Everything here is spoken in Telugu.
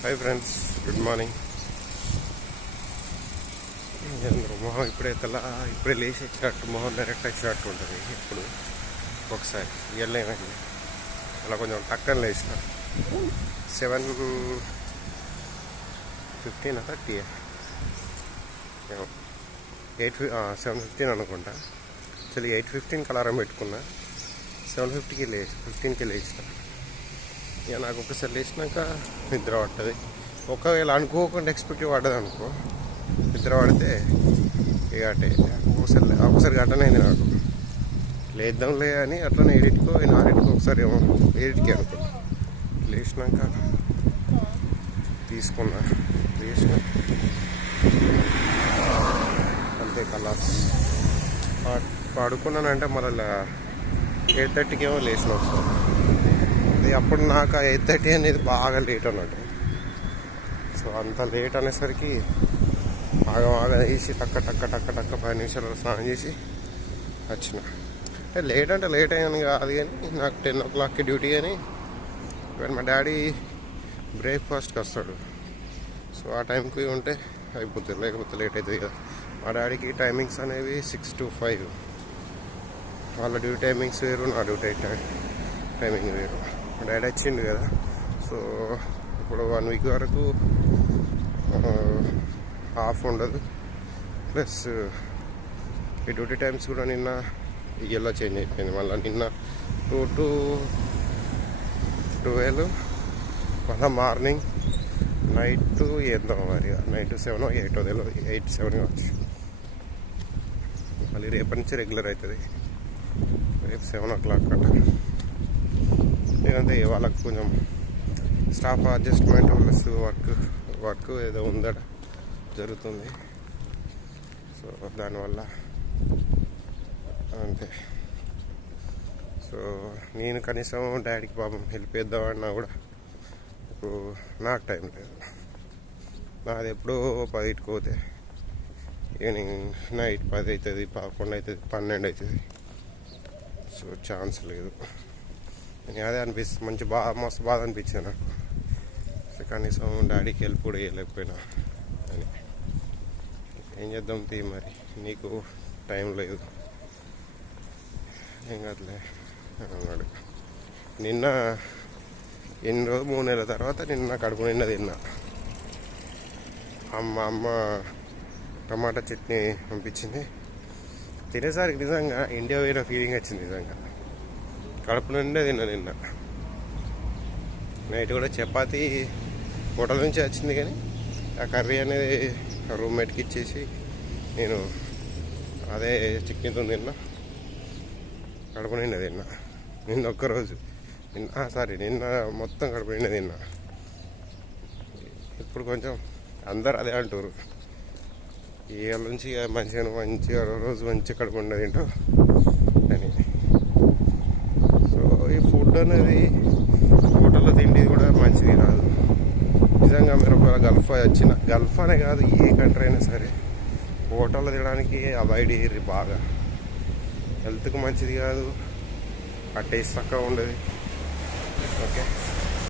హాయ్ ఫ్రెండ్స్ గుడ్ మార్నింగ్ మొహం ఇప్పుడే తెల్ల ఇప్పుడే లేచి వచ్చినట్టు మొహం డైరెక్ట్ వచ్చినట్టు ఉంటుంది ఇప్పుడు ఒకసారి వెళ్ళేమండి అలా కొంచెం టక్కన లేచిన. Seven fifteen thirty eight seven fifteen అనుకుంటా. యాక్చువల్లీ ఎయిట్ ఫిఫ్టీన్కి అలారం పెట్టుకున్నా. సెవెన్ ఫిఫ్టీకి లేచి ఫిఫ్టీన్కి లేచిన. ఇక నాకు ఒకసారి లేచినాక నిద్ర పట్టదు. ఒకవేళ అనుకోకుండా ఎక్స్పెక్ట్ పడ్డది అనుకో నిద్ర పడితే ఇక అటే ఒకసారి ఒకసారి గట్టనైంది నాకు. లేద్దాంలే అని అట్లనే ఎడిట్కో నారెట్కో ఒకసారి ఏమో ఎడిట్కి అనుకుంటా లేచినాక తీసుకున్నా. లేచిన అంతే కలర్స్ పడుకున్నానంటే మరలా ఎయిట్ థర్టీకి ఏమో లేచిన ఒకసారి. అది అప్పుడు నాకు ఆ ఎయిట్ థర్టీ అనేది బాగా లేట్ అన్నట్టు. సో అంత లేట్ అనేసరికి బాగా బాగా వేసి టక్క టక్క టక్క టక్క పది నిమిషాలు స్నానం చేసి వచ్చిన. అంటే లేట్ అంటే లేట్ అయ్యాను కాదు కానీ నాకు టెన్ ఓ క్లాక్కి డ్యూటీ అని ఇవాళ మా డాడీ బ్రేక్ఫాస్ట్కి వస్తాడు. సో ఆ టైంకి ఉంటే అయిపోతుంది లేకపోతే లేట్ అవుతుంది కదా. మా డాడీకి టైమింగ్స్ అనేవి సిక్స్ టు ఫైవ్ వాళ్ళ డ్యూటీ టైమింగ్స్ వేరు నా డ్యూటీ టైమింగ్ వేరు. డాడీ వచ్చిండు కదా. సో ఇప్పుడు వన్ వీక్ వరకు హాఫ్ ఉండదు. ప్లస్ ఈ డ్యూటీ టైమ్స్ కూడా నిన్న ఇయ్యలో చేంజ్ అయిపోయింది. మళ్ళీ నిన్న టూ టు ట్వెల్వ్ మళ్ళీ మార్నింగ్ నైట్ ఏందో మరి నైట్ సెవెన్ ఎయిట్ తెలియదు ఎయిట్ సెవెన్ కావచ్చు. మళ్ళీ రేపటి నుంచి రెగ్యులర్ అవుతుంది. రేపు సెవెన్ ఓ క్లాక్ అట్లా లేదంటే వాళ్ళకు కొంచెం staff adjustment plus work work ఏదో ఉందట జరుగుతుంది. సో దానివల్ల అంతే. సో నేను కనీసం డాడీకి పాపం హెల్ప్ చేద్దామన్నా కూడా ఇప్పుడు నాకు టైం లేదు. నాది ఎప్పుడో పదిటికి పోతే ఈవినింగ్ నైట్ పది అవుతుంది పదకొండు అవుతుంది పన్నెండు అవుతుంది సో ఛాన్స్ లేదు. నేను అదే అనిపిస్తుంది మంచి బాగా మస్తు బాధ అనిపించింది నాకు. కనీసం డాడీకి హెల్ప్ కూడా చేయలేకపోయినా అని. ఏం చేద్దాం తీ మరి నీకు టైం లేదు. ఏం కాదులే అన్నాడు. నిన్న ఎన్ని రోజులు మూడు నెలల తర్వాత నిన్న కడుపు నిన్న తిన్నా. అమ్మ అమ్మ టమాటా చట్నీ పంపించింది. తినేసరికి నిజంగా ఇండియా పోయిన ఫీలింగ్ వచ్చింది నిజంగా. కడుపు నుండే తిన్నా నిన్న. నైట్ కూడా చపాతి హోటల్ నుంచి వచ్చింది కానీ ఆ కర్రీ అనేది రూమ్మేట్కి ఇచ్చేసి నేను అదే చికెన్తో తిన్నా. కడుపు నిండా తిన్నా. నిన్న ఒక్కరోజు. నిన్న సారీ నిన్న మొత్తం కడుపు నిండా తిన్నా. ఇప్పుడు కొంచెం అందరు అదే అంటారు ఏళ్ళ నుంచి ఇక మంచిగా మంచిగా రోజు మంచిగా కడుపు నిండా తింటావు అని. ఫుడ్ అనేది హోటల్లో తిండి కూడా మంచిది కాదు. నిజంగా మీరు ఒకవేళ గల్ఫ్ వచ్చిన గల్ఫ్ అనే కాదు ఏ కంట్రీ అయినా సరే హోటల్లో తినడానికి అవాయిడ్ చేయరు బాగా. హెల్త్కి మంచిది కాదు ఆ టేస్ట్ చక్కగా ఉండదు. ఓకే?